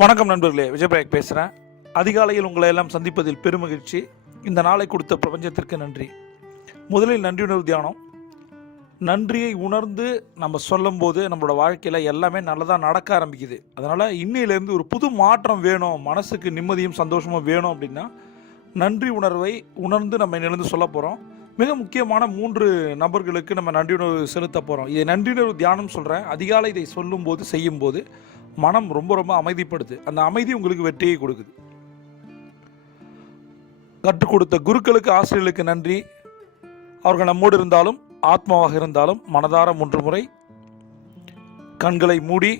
வணக்கம் நண்பர்களே, விஜயபிரேக் பேசுகிறேன். அதிகாலையில் உங்களை எல்லாம் சந்திப்பதில் பெருமகிழ்ச்சி. இந்த நாளை கொடுத்த பிரபஞ்சத்திற்கு நன்றி. முதலில் நன்றி உணர்வு தியானம். நன்றியை உணர்ந்து நம்ம சொல்லும்போது நம்மளோட வாழ்க்கையில் எல்லாமே நல்லதாக நடக்க ஆரம்பிக்குது. அதனால் இன்னையிலேருந்து ஒரு புது மாற்றம் வேணும், மனசுக்கு நிம்மதியும் சந்தோஷமும் வேணும் அப்படின்னா நன்றி உணர்வை உணர்ந்து நம்ம இன்னிலிருந்து சொல்ல போகிறோம். மிக முக்கியமான 3 நபர்களுக்கு நம்ம நன்றி உணர்வு செலுத்த போகிறோம். இதை நன்றி உணர்வு தியானம் சொல்கிறேன். அதிகாலை இதை சொல்லும்போது செய்யும்போது மனம் ரொம்ப ரொம்ப அமைதிப்படுது. அந்த அமைதி உங்களுக்கு வெற்றியை கொடுக்குது. கற்றுக் கொடுத்த குருக்களுக்கு, ஆசிரியர்களுக்கு நன்றி. அவர்கள் நம்மோடு இருந்தாலும் ஆத்மாவாக இருந்தாலும் மனதார 3 முறை கண்களை மூடி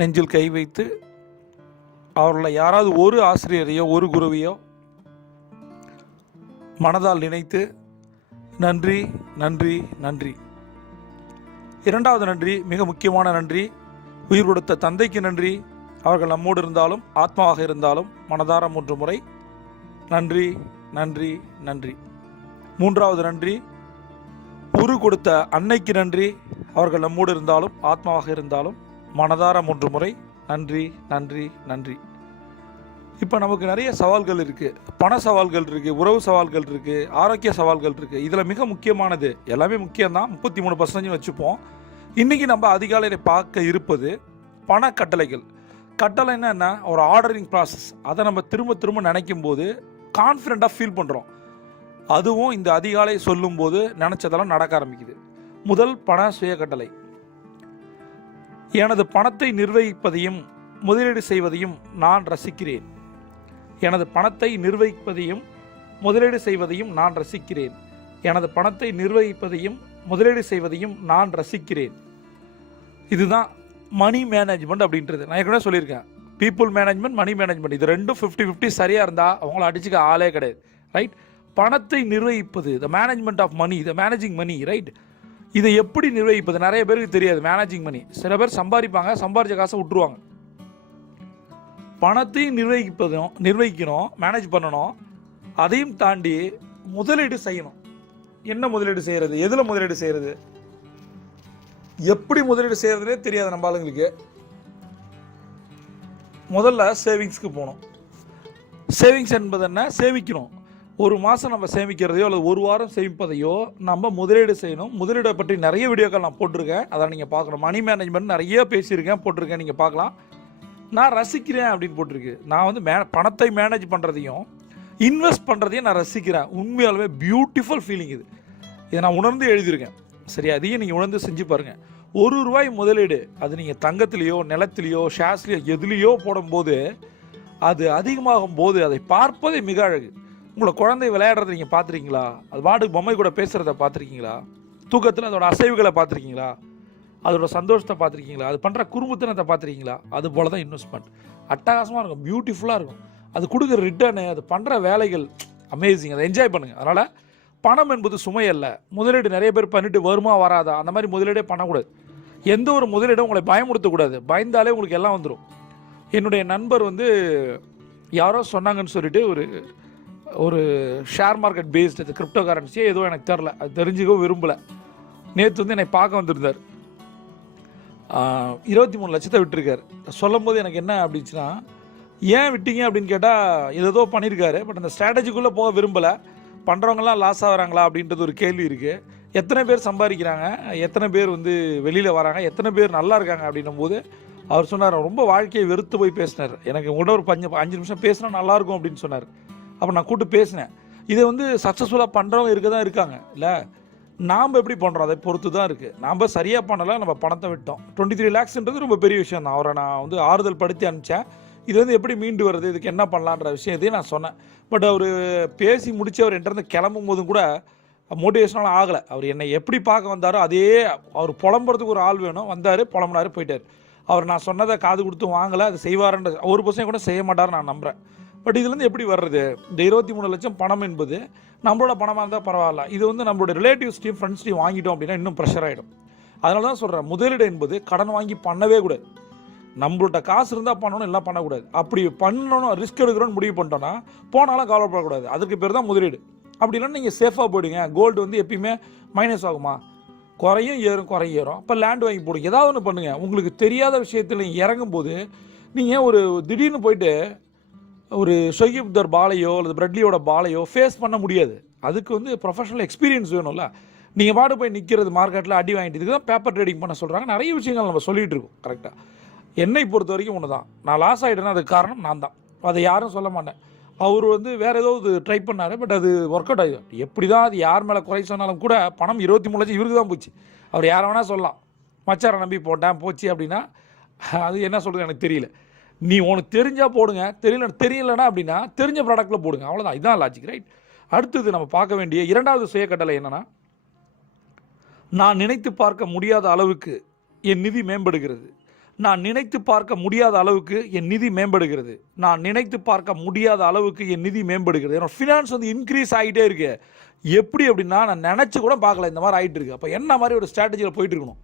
நெஞ்சில் கை வைத்து அவர்களை யாராவது ஒரு ஆசிரியரையோ ஒரு குருவையோ மனதால் நினைத்து நன்றி நன்றி நன்றி. 2வது நன்றி, மிக முக்கியமான நன்றி. உயிர் கொடுத்த தந்தைக்கு நன்றி. அவர்கள் நம்மோடு இருந்தாலும் ஆத்மாவாக இருந்தாலும் மனதார 3 முறை நன்றி நன்றி நன்றி. 3வது நன்றி, உரு கொடுத்த அன்னைக்கு நன்றி. அவர்கள் நம்மோடு இருந்தாலும் ஆத்மாவாக இருந்தாலும் மனதார 3 முறை நன்றி நன்றி நன்றி. இப்போ நமக்கு நிறைய சவால்கள் இருக்குது. பண சவால்கள் இருக்குது, உறவு சவால்கள் இருக்குது, ஆரோக்கிய சவால்கள் இருக்குது. இதில் மிக முக்கியமானது, எல்லாமே முக்கியம்தான், 33% வச்சுப்போம். இன்றைக்கி நம்ம அதிகாலையில் பார்க்க இருப்பது பண கட்டளைகள். கட்டளைன்னா என்ன? ஒரு ஆர்டரிங் ப்ராசஸ். அதை நம்ம திரும்ப திரும்ப நினைக்கும் போது கான்ஃபிடெண்ட்டாக ஃபீல் பண்ணுறோம். அதுவும் இந்த அதிகாலை சொல்லும்போது நினச்சதெல்லாம் நடக்க ஆரம்பிக்குது. முதல் பண சுய கட்டளை. எனது பணத்தை நிர்வகிப்பதையும் முதலீடு செய்வதையும் நான் ரசிக்கிறேன். எனது பணத்தை நிர்வகிப்பதையும் முதலீடு செய்வதையும் நான் ரசிக்கிறேன். எனது பணத்தை நிர்வகிப்பதையும் முதலீடு செய்வதையும் நான் ரசிக்கிறேன். இதுதான் மணி மேனேஜ்மெண்ட் அப்படின்றது. நான் ஏற்கனவே சொல்லியிருக்கேன், பீப்புள் மேனேஜ்மெண்ட், மணி மேனேஜ்மெண்ட், இது ரெண்டும் 50-50 சரியாக இருந்தால் அவங்கள அடிச்சுக்க ஆளே கிடையாது. ரைட்? பணத்தை நிர்வகிப்பது, the management of money, the managing money. Right? இதை எப்படி நிர்வகிப்பது நிறைய பேருக்கு தெரியாது. மேனேஜிங் மணி, சில பேர் சம்பாதிப்பாங்க, சம்பாதிச்ச காசை விட்டுருவாங்க. பணத்தை நிர்வகிக்கணும், மேனேஜ் பண்ணணும். அதையும் தாண்டி முதலீடு செய்யணும். என்ன முதலீடு செய்கிறது, எதில் முதலீடு செய்கிறது, எப்படி முதலீடு செய்கிறதுனே தெரியாது நம்ம ஆளுங்களுக்கு. முதல்ல சேவிங்ஸ்க்கு போகணும். சேவிங்ஸ் என்பது என்ன? சேமிக்கணும். ஒரு மாதம் நம்ம சேமிக்கிறதையோ அல்லது ஒரு வாரம் சேமிப்பதையோ நம்ம முதலீடு செய்யணும். முதலீடை பற்றி நிறைய வீடியோக்கள் நான் போட்டிருக்கேன், அதை நீங்கள் பார்க்கணும். மணி மேனேஜ்மெண்ட் நிறைய பேசியிருக்கேன், போட்டிருக்கேன், நீங்கள் பார்க்கலாம். நான் ரசிக்கிறேன் அப்படின்னு போட்டிருக்கு. நான் வந்து பணத்தை மேனேஜ் பண்ணுறதையும் இன்வெஸ்ட் பண்ணுறதையும் நான் ரசிக்கிறேன். உண்மையாலுமே பியூட்டிஃபுல் ஃபீலிங் இது. இதை நான் உணர்ந்து எழுதியிருக்கேன். சரி, அதையும் நீங்கள் உணர்ந்து செஞ்சு பாருங்கள். ₹1 முதலீடு, அது நீங்கள் தங்கத்திலேயோ நிலத்திலேயோ ஷேர்ஸ்லையோ எதுலேயோ போடும்போது அது அதிகமாகும் போது அதை பார்ப்பதே மிக அழகு. உங்களை குழந்தை விளையாடுறதை நீங்கள் பார்த்துருக்கீங்களா? அது பாட்டுக்கு பொம்மை கூட பேசுகிறத பார்த்துருக்கீங்களா? தூக்கத்தில் அதோட அசைவுகளை பார்த்துருக்கீங்களா? அதோட சந்தோஷத்தை பார்த்துருக்கீங்களா? அது பண்ணுற குறும்புத்தனத்தை பார்த்துருக்கீங்களா? அது போல தான் இன்வெஸ்ட்மெண்ட். அட்டகாசமாக இருக்கும், பியூட்டிஃபுல்லாக இருக்கும். அது கொடுக்குற ரிட்டர்னு, அது பண்ணுற வேலைகள் அமேசிங். அதை என்ஜாய் பண்ணுங்கள். அதனால் பணம் என்பது சுமை அல்ல. முதலீடு நிறைய பேர் பண்ணிட்டு வருமா வராதா அந்த மாதிரி முதலீடே பண்ணக்கூடாது. எந்த ஒரு முதலீடும் உங்களை பயமுறுத்தக்கூடாது. பயந்தாலே உங்களுக்கு எல்லாம் வந்துடும். என்னுடைய நண்பர் வந்து யாரோ சொன்னாங்கன்னு சொல்லிட்டு ஒரு ஷேர் மார்க்கெட் பேஸ்டு, அது கிரிப்டோ கரன்சியே ஏதோ எனக்கு தெரில, அது தெரிஞ்சுக்கவும் விரும்பலை. நேற்று வந்து என்னை பார்க்க வந்திருந்தார். 23 லட்சத்தை விட்டுருக்கார். சொல்லும் போது எனக்கு என்ன அப்படின்னுச்சுன்னா, ஏன் விட்டீங்க அப்படின்னு கேட்டால் ஏதோ பண்ணியிருக்காரு, பட் அந்த ஸ்ட்ராட்டஜிக்குள்ளே போக விரும்பலை. பண்ணுறவங்களாம் லாஸ் ஆகிறாங்களா அப்படின்றது ஒரு கேள்வி இருக்குது. எத்தனை பேர் சம்பாதிக்கிறாங்க, எத்தனை பேர் வந்து வெளியில் வராங்க, எத்தனை பேர் நல்லா இருக்காங்க அப்படின்னும் போது அவர் சொன்னார், ரொம்ப வாழ்க்கையை வெறுத்து போய் பேசினார். எனக்கு உங்கள்கிட்ட ஒரு 5 நிமிஷம் பேசினா நல்லாயிருக்கும் அப்படின்னு சொன்னார். அப்போ நான் கூப்பிட்டு பேசினேன். இதை வந்து சக்ஸஸ்ஃபுல்லாக பண்ணுறவங்க இருக்க தான் இருக்காங்க. இல்லை, நாம் எப்படி பண்ணுறோம் அதை பொறுத்து தான் இருக்குது. நாம் சரியாக பண்ணலை, நம்ம பணத்தை விட்டோம். 23 lakhsன்றது ரொம்ப பெரிய விஷயம் தான். அவரை நான் வந்து ஆறுதல் படுத்தி அனுப்பிச்சேன். இது வந்து எப்படி மீண்டு வருது, இதுக்கு என்ன பண்ணலான்ற விஷயத்தையும் நான் சொன்னேன். பட் அவர் பேசி முடித்து அவர் என்கிட்ட கிளம்பும் போதும் கூட மோட்டிவேஷனாலும் ஆகலை. அவர் என்னை எப்படி பார்க்க வந்தாரோ அதே, அவர் புலம்புறதுக்கு ஒரு ஆள் வேணும். வந்தார், புலம்புனார், போயிட்டார். அவர் நான் சொன்னதை காது கொடுத்து வாங்கலை, அது செய்வாருன்ற 1% கூட செய்ய மாட்டார் நான் நம்புகிறேன். பட் இதுலேருந்து எப்படி வர்றது? இந்த 23 லட்சம் பணம் என்பது நம்மளோட பணமாக இருந்தால் பரவாயில்ல. இது வந்து நம்மளோட ரிலேட்டிவ்ஸ்டையும் ஃப்ரெண்ட்ஸ்டையும் வாங்கிட்டோம் அப்படின்னா இன்னும் ப்ரெஷர் ஆகிடும். அதனால தான் சொல்கிறேன், முதலீடு என்பது கடன் வாங்கி பண்ணவே கூடாது. நம்மள்கிட்ட காசு இருந்தால் பண்ணணும், எல்லாம் பண்ணக்கூடாது. அப்படி பண்ணணும், ரிஸ்க் எடுக்கிறோன்னு முடிவு பண்ணிட்டோன்னா போனாலும் கவலைப்படக்கூடாது. அதுக்கு பேர் தான் முதலீடு. அப்படி இல்லைன்னா நீங்கள் சேஃபாக போயிடுங்க. கோல்டு வந்து எப்பயுமே மைனஸ் ஆகுமா? குறையும் ஏறும். அப்போ லேண்ட் வாங்கி போடுங்க, ஏதாவது ஒன்று பண்ணுங்கள். உங்களுக்கு தெரியாத விஷயத்தில் இறங்கும் போது நீங்கள் ஒரு திடீர்னு போயிட்டு ஒரு ஷொய்கிப்தர் பாலையோ அல்லது பிரெட்லியோட பாலையோ ஃபேஸ் பண்ண முடியாது. அதுக்கு வந்து ப்ரொஃபஷனல் எக்ஸ்பீரியன்ஸ் வேணும்ல. நீங்கள் பாட்டு போய் நிற்கிறது மார்க்கெட்டில் அடி வாங்கிட்டு இதுக்கு தான் பேப்பர் ட்ரேடிங் பண்ண சொல்கிறாங்க. நிறைய விஷயங்கள் நம்ம சொல்லிகிட்டு இருக்கோம். கரெக்டாக என்னை பொறுத்த வரைக்கும் ஒன்று தான், நான் லாஸ் ஆகிட்டேன்னா அதுக்கு காரணம் நான் தான். அதை யாரும் சொல்ல மாட்டேன். அவர் வந்து வேறு ஏதோ ட்ரை பண்ணார், பட் அது ஒர்க் அவுட் ஆகிடும். எப்படி தான் அது யார் மேலே குறை சொன்னாலும் கூட பணம் 23 லட்சம் இவருக்கு தான் போச்சு. அவர் யாரை வேணால் சொல்லலாம், மச்சாரை நம்பி போட்டேன் போச்சு அப்படின்னா அது என்ன சொல்கிறது எனக்கு தெரியல. நீ உனக்கு தெரிஞ்சால் போடுங்க, தெரியலனா அப்படின்னா தெரிஞ்ச ப்ராடக்ட்டில் போடுங்க, அவ்வளோதான். இதுதான் லாஜிக், ரைட்? அடுத்தது நம்ம பார்க்க வேண்டிய இரண்டாவது சுய கட்டளை என்னென்னா, நான் நினைத்து பார்க்க முடியாத அளவுக்கு என் நிதி மேம்படுகிறது. நான் நினைத்து பார்க்க முடியாத அளவுக்கு என் நிதி மேம்படுகிறது. நான் நினைத்து பார்க்க முடியாத அளவுக்கு என் நிதி மேம்படுகிறது. என்னோட ஃபினான்ஸ் வந்து இன்க்ரீஸ் ஆகிட்டே இருக்கு. எப்படி அப்படின்னா நான் நினச்சி கூட பார்க்கல இந்த மாதிரி ஆகிட்டு இருக்கு. அப்போ என்ன மாதிரி ஒரு ஸ்ட்ராட்டஜியில் போயிட்டு இருக்கணும்.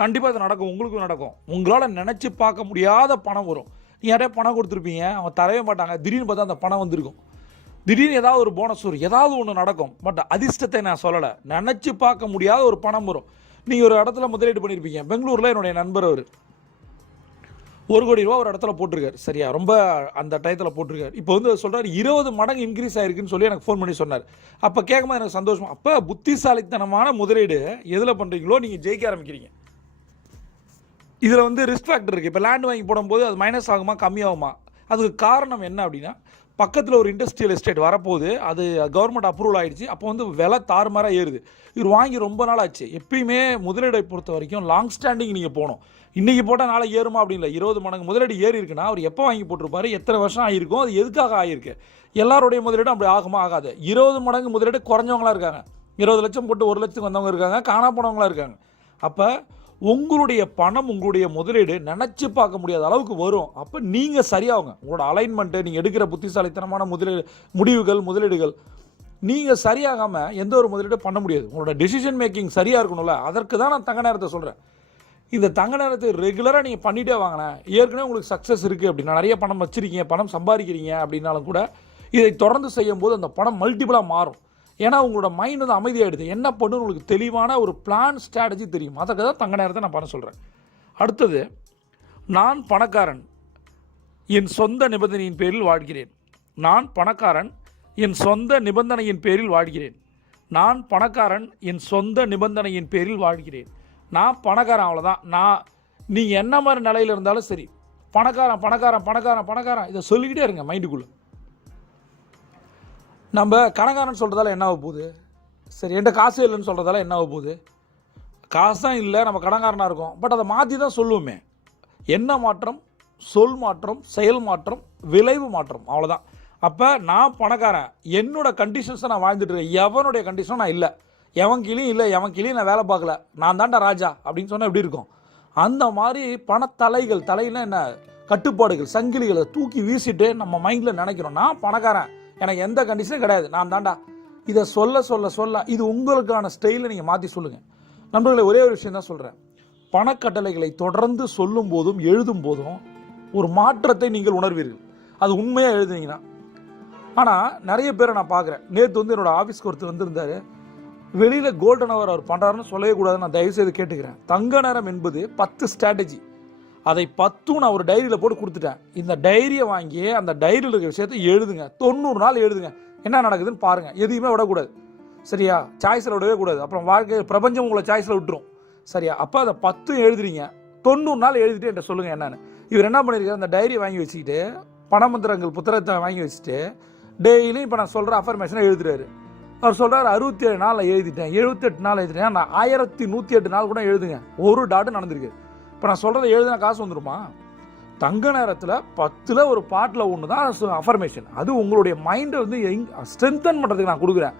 கண்டிப்பாக இது நடக்கும், உங்களுக்கும் நடக்கும். உங்களால் நினச்சி பார்க்க முடியாத பணம் வரும். நீ யாரையா பணம் கொடுத்துருப்பீங்க, அவங்க தரவே மாட்டாங்க. திடீர்னு பார்த்தா அந்த பணம் வந்திருக்கும். திடீர்னு ஏதாவது ஒரு போனஸ் வரும், ஏதாவது ஒன்று நடக்கும். பட் அதிர்ஷ்டத்தை நான் சொல்லலை, நினச்சி பார்க்க முடியாத ஒரு பணம் வரும். நீங்கள் ஒரு இடத்துல முதலீடு பண்ணியிருப்பீங்க. பெங்களூரில் என்னுடைய நண்பர் அவர் 1 கோடி ரூபா ஒரு இடத்துல போட்டிருக்காரு. சரியா, ரொம்ப அந்த டயத்தில் போட்டிருக்காரு. இப்போ வந்து சொல்கிறார் 20 மடங்கு இன்க்ரீஸ் ஆகிருக்குன்னு சொல்லி எனக்கு ஃபோன் பண்ணி சொன்னார். அப்போ கேட்கும்போது எனக்கு சந்தோஷமா. அப்போ புத்திசாலித்தனமான முதலீடு எதில் பண்ணுறீங்களோ நீங்கள் ஜெயிக்க ஆரம்பிக்கிறீங்க. இதில் வந்து ரிஸ்க் ஃபேக்டர் இருக்குது. இப்போ லேண்ட் வாங்கி போடும்போது அது மைனஸ் ஆகுமா கம்மியாகுமா? அதுக்கு காரணம் என்ன அப்படின்னா, பக்கத்தில் ஒரு இண்டஸ்ட்ரியல் எஸ்டேட் வரப்போகுது, அது கவர்மெண்ட் அப்ரூவல் ஆகிடுச்சு. அப்போ வந்து விலை தாறுமாறாக ஏறுது. இவர் வாங்கி ரொம்ப நாள் ஆச்சு. எப்பயுமே முதலீடை பொறுத்த வரைக்கும் லாங் ஸ்டாண்டிங் நீங்கள் போகணும். இன்றைக்கி போட்டால் நாளைக்கு ஏறுமா அப்படி இல்லை. 20 மடங்கு முதலீடு ஏறி இருக்குன்னா அவர் எப்போ வாங்கி போட்டிருப்பாரு, எத்தனை வருஷம் ஆகிருக்கும், அது எதுக்காக ஆகிருக்கு. எல்லாருடைய முதலீடும் அப்படி ஆகுமா ஆகாது. 20 மடங்கு முதலீடு குறைஞ்சவங்களாக இருக்காங்க. 20 லட்சம் போட்டு 1 லட்சத்துக்கு வந்தவங்க இருக்காங்க, காணா போனவங்களாக இருக்காங்க. அப்போ உங்களுடைய பணம், உங்களுடைய முதலீடு நினச்சி பார்க்க முடியாத அளவுக்கு வரும். அப்போ நீங்கள் சரியாகுங்க. உங்களோட அலைன்மெண்ட்டு, நீங்கள் எடுக்கிற புத்திசாலித்தனமான முதலீடுகள் நீங்கள் சரியாகாமல் எந்த ஒரு முதலீடும் பண்ண முடியாது. உங்களோட டெசிஷன் மேக்கிங் சரியாக இருக்கணும்ல. அதற்கு தான் நான் தங்க நேரத்தை சொல்கிறேன். இந்த தங்க நேரத்தை ரெகுலராக நீங்கள் பண்ணிகிட்டே வாங்கினேன். ஏற்கனவே உங்களுக்கு சக்ஸஸ் இருக்குது அப்படின்னா, நிறைய பணம் வச்சுருக்கீங்க, பணம் சம்பாதிக்கிறீங்க அப்படின்னாலும் கூட இதை தொடர்ந்து செய்யும் போது அந்த பணம் மல்டிபிளாக மாறும். ஏன்னா உங்களோட மைண்ட் வந்து அமைதியாகிடுது. என்ன பண்ணுன்னு உங்களுக்கு தெளிவான ஒரு பிளான் ஸ்ட்ராட்டஜி தெரியும். அதுக்கு தான் தங்க நேரத்தை நான் பண்ண சொல்கிறேன். அடுத்தது, நான் பணக்காரன், என் சொந்த நிபந்தனையின் பேரில் வாழ்கிறேன். நான் பணக்காரன், என் சொந்த நிபந்தனையின் பேரில் வாழ்கிறேன். நான் பணக்காரன், என் சொந்த நிபந்தனையின் பேரில் வாழ்கிறேன். நான் பணக்காரன், அவ்வளோதான். நீங்கள் என்ன மாதிரி நிலையில் இருந்தாலும் சரி, பணக்காரன் பணக்காரன் பணக்காரன் பணக்காரன் இதை சொல்லிக்கிட்டே இருங்க மைண்டுக்குள்ளே. நம்ம கணக்காரன் சொல்கிறதால என்ன ஆக போகுது? சரி, என்கிட்ட காசு இல்லைன்னு சொல்கிறதால என்ன ஆக போகுது? காசு தான் இல்லை, நம்ம கடன்காரனாக இருக்கோம். பட் அதை மாற்றி தான் சொல்லுவோமே. என்ன மாற்றம்? சொல் மாற்றம், செயல் மாற்றம், விளைவு மாற்றம், அவ்வளோதான். அப்போ நான் பணக்காரன், என்னோட கண்டிஷன்ஸை நான் வாழ்ந்துட்டு இருக்கேன். எவனுடைய கண்டிஷனும் நான் இல்லை, எவன் கீழேயும் இல்லை, எவன் கீழேயும் நான் வேலை பார்க்கல, நான் தாண்டா ராஜா அப்படின்னு சொன்னால் எப்படி இருக்கும்? அந்த மாதிரி பணத்தலைகள், தலையில் என்ன கட்டுப்பாடுகள், சங்கிலிகளை தூக்கி வீசிட்டு நம்ம மைண்டில் நினைக்கிறோம், நான் பணக்காரன், எனக்கு எந்த கண்டிஷனும் கிடையாது, நான் தாண்டா. இதை சொல்ல சொல்ல சொல்ல இது உங்களுக்கான ஸ்டைலை நீங்கள் மாற்றி சொல்லுங்கள். நண்பர்களே, ஒரே ஒரு விஷயம் தான் சொல்கிறேன். பணக்கட்டளைகளை தொடர்ந்து சொல்லும் போதும் எழுதும் போதும் ஒரு மாற்றத்தை நீங்கள் உணர்வீர்கள். அது உண்மையாக எழுதுனீங்கன்னா. ஆனால் நிறைய பேரை நான் பார்க்குறேன். நேற்று வந்து என்னோடய ஆஃபீஸ்க்கு ஒருத்தர் வந்திருந்தார். வெளியில் கோல்டன் அவர் பண்ணுறாருன்னு சொல்லவே கூடாதுன்னு நான் தயவுசெய்து கேட்டுக்கிறேன். தங்க நேரம் என்பது 10 ஸ்ட்ராட்டஜி. அதை 10 நான் ஒரு டைரியில் போட்டு கொடுத்துட்டேன். இந்த டைரியை வாங்கி அந்த டைரியில் இருக்கிற விஷயத்தை எழுதுங்க. 90 நாள் எழுதுங்க. என்ன நடக்குதுன்னு பாருங்கள். எதையுமே விடக்கூடாது. சரியா? சாய்ஸில் விடவே கூடாது. அப்புறம் வாழ்க்கை பிரபஞ்சம் உங்களை சாய்ஸில் விட்டுரும். சரியா? அப்போ அதை 10 எழுதுறீங்க. 90 நாள் எழுதிட்டு என்கிட்ட சொல்லுங்கள் என்னன்னு. இவர் என்ன பண்ணியிருக்காரு, அந்த டைரியை வாங்கி வச்சுக்கிட்டு, பணமந்திரங்கள் புத்தகத்தை வாங்கி வச்சுட்டு டெய்லியும் இப்போ நான் சொல்கிற அஃபர்மேஷனை எழுதுறாரு. அவர் சொல்கிறார் 67 நாளில் எழுதிட்டேன், 78 நாள் எழுதிட்டேன். நான் 1108 நாள் கூட எழுதுங்க. ஒரு டாட்டு நடந்திருக்கு. இப்போ நான் சொல்கிறத எழுதினா காசு வந்துடுமா? தங்க நேரத்தில் 10ல் ஒரு பாட்டில் ஒன்று தான் அஃபர்மேஷன். அது உங்களுடைய மைண்டை வந்து ஸ்ட்ரென்தன் பண்ணுறதுக்கு நான் கொடுக்குறேன்.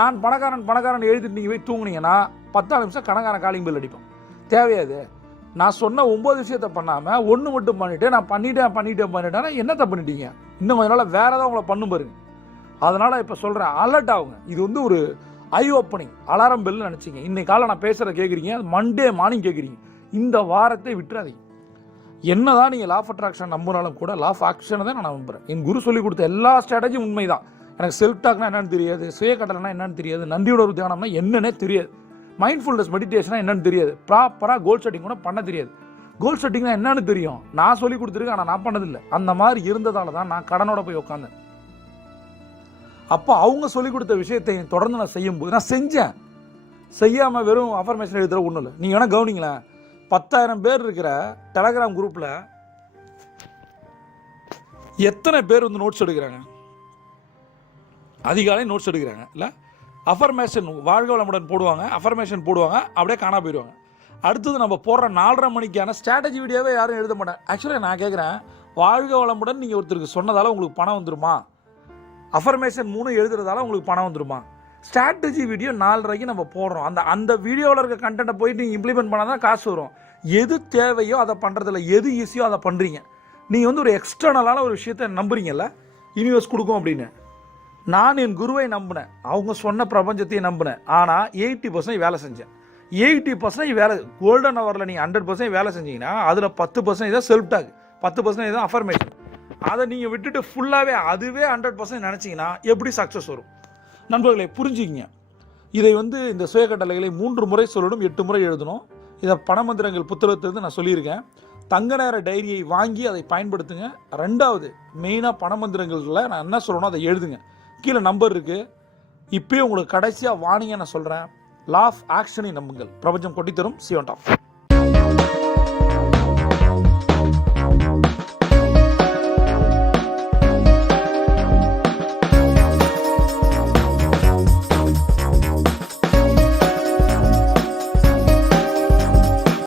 நான் பணக்காரன் எழுதிட்டு நீங்கள் போய் தூங்குனீங்கன்னா 10 நிமிஷம் கணக்காரன் காலிங் பில் அடிப்போம். தேவையாது. நான் சொன்ன 9 விஷயத்தை பண்ணாமல் 1 மட்டும் பண்ணிவிட்டு நான் பண்ணிட்டேன்னா என்னத்தை பண்ணிட்டீங்க? இன்னும் கொஞ்ச நாள் வேறு ஏதாவது உங்களை பண்ணும் பாருங்க. அதனால் இப்போ சொல்கிறேன், அலர்ட் ஆகுங்க. இது வந்து ஒரு ஐ ஓப்பனிங் அலாரம் பெல்னு நினச்சிங்க. இன்னைக்கு காலை நான் பேசுகிறத கேட்குறீங்க, மண்டே மார்னிங் கேட்குறீங்க. இந்த வாரத்தை விட்டுறாதீங்க. என்னதான் நீங்கள் லா ஆஃப் அட்ராக்ஷன் நம்பினாலும் கூட லா ஆஃப் ஆக்ஷனை தான் நான் நம்புகிறேன். என் குரு சொல்லிக் கொடுத்த எல்லா ஸ்ட்ராட்டஜியும் உண்மை தான். எனக்கு செல்ஃப் டாக்னா என்னன்னு தெரியாது, சுய கட்டளைனா என்னன்னு தெரியாது, நன்றியுணர்வு தியானம்னா என்னன்னே தெரியாது, மைண்ட்ஃபுல்னஸ் மெடிடேஷனா என்னன்னு தெரியாது, ப்ராப்பராக கோல் செட்டிங் கூட பண்ண தெரியாது. கோல் செட்டிங்னா என்னன்னு தெரியும், நான் சொல்லி கொடுத்துருக்கேன், ஆனால் நான் பண்ணதில்லை. அந்த மாதிரி இருந்ததால தான் நான் கடனோட போய் உட்காந்தேன். அப்போ அவங்க சொல்லிக் கொடுத்த விஷயத்தை தொடர்ந்து நான் செய்யும்போது நான் செஞ்சேன். செய்யாமல் வெறும் அஃபர்மேஷன் எழுதுற ஒன்றும் இல்லை. நீங்கள் வேணால் கவனிங்களேன், 10,000 பேர் இருக்கிற டெலகிராம் குரூப்பில் எத்தனை பேர் வந்து நோட்ஸ் எடுக்கிறாங்க? அதிகாலை நோட்ஸ் எடுக்கிறாங்க இல்லை? அஃபர்மேஷன் வாழ்க வளமுடன் போடுவாங்க, அஃபர்மேஷன் போடுவாங்க, அப்படியே காணா போயிடுவாங்க. அடுத்தது நம்ம போடுற 4:30 மணிக்கான ஸ்ட்ராட்டஜி வீடியோவே யாரும் எழுத மாட்டேன். ஆக்சுவலாக நான் கேட்குறேன், வாழ்க வளமுடன் நீங்கள் ஒருத்தருக்கு சொன்னதால் உங்களுக்கு பணம் வந்துருமா? அஃபர்மேஷன் 3 எழுதுறதால உங்களுக்கு பணம் வந்துருமா? ஸ்ட்ராட்டஜி வீடியோ 4:30க்கு நம்ம போடுறோம். அந்த வீடியோவில் இருக்க கண்டென்ட்டை போயிட்டு நீங்கள் இம்ப்ளிமெண்ட் பண்ணால் தான் காசு வரும். எது தேவையோ அதை பண்ணுறதில்ல, எது ஈஸியோ அதை பண்ணுறீங்க. நீங்கள் வந்து ஒரு எக்ஸ்டர்னலான ஒரு விஷயத்தை நம்புறீங்கல்ல, யூனிவர்ஸ் கொடுக்கும் அப்படின்னு. நான் என் குருவை நம்பினேன், அவங்க சொன்ன பிரபஞ்சத்தையும் நம்பினேன். ஆனால் 80% வேலை செஞ்சேன். 80% வேலை கோல்டன் ஹவரில் நீங்கள் 100% வேலை செஞ்சீங்கன்னா அதில் 10% தான் செல்ஃப் டாக், 10% தான் அஃபர்மேஷன். அதை நீங்கள் விட்டுட்டு ஃபுல்லாகவே அதுவே 100% நினச்சிங்கன்னா எப்படி சக்ஸஸ் வரும்? நண்பர்களை புரிஞ்சுக்கிங்க. இதை வந்து இந்த சுயக்கட்டளைகளை 3 முறை சொல்லணும், 8 முறை எழுதணும். இதை பணமந்திரங்கள் புத்தகத்திலிருந்து நான் சொல்லியிருக்கேன். தங்க நேர டைரியை வாங்கி அதை பயன்படுத்துங்க. 2வது மெயினாக பணமந்திரங்களில் நான் என்ன சொல்லணும் அதை எழுதுங்க. கீழே நம்பர் இருக்குது. இப்போயே உங்களுக்கு கடைசியாக வாணிங்க நான் சொல்கிறேன், லா ஆஃப் ஆக்ஷனை நம்புங்கள், பிரபஞ்சம் கொட்டித்தரும். சிவன் டாப்.